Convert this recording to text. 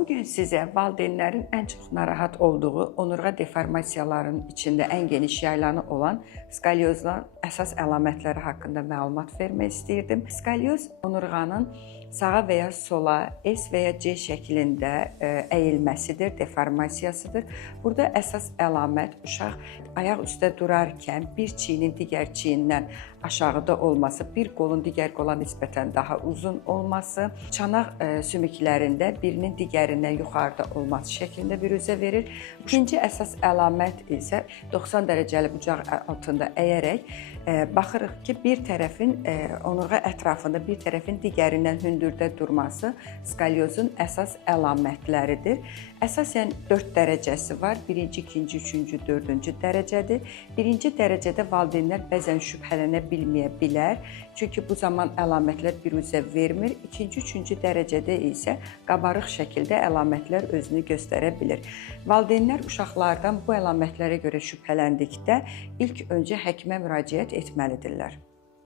Bugün sizə valideynlərin ən çox narahat olduğu onurğa deformasiyalarının içində ən geniş yayılanı olan skalyozun əsas əlamətləri haqqında məlumat vermək istəyirdim. Skalyoz onurğanın sağa və ya sola, S və ya C şəklində əyilməsidir, deformasiyasıdır. Burada əsas əlamət uşaq ayaq üstə durarkən bir çiyinin digər çiyindən aşağıda olması, bir qolun digər qola nisbətən daha uzun olması, çanaq sümüklərində birinin digərindən yuxarıda olması şəklində büruzə verir. İkinci əsas əlamət isə 90 dərəcəli bucaq altında əyərək baxırıq ki, bir tərəfin onurğa ətrafında bir tərəfin digərindən hündürdə durması skalyozun əsas əlamətləridir. Əsasən 4 dərəcəsi var. Birinci, ikinci, üçüncü, dördüncü dərəcədir. Birinci dərəcədə valideynlər bəzən şübhələnə bilməyə bilər. Çünki bu zaman əlamətlər büruzə vermir. İkinci, üçüncü dərəcədə isə qabarıq şəkildə əlamətlər özünü göstərə bilir. Valideynlər uşaqlardan bu əlamətlərə görə şübhələndikdə ilk öncə həkimə müraciət etməlidirlər.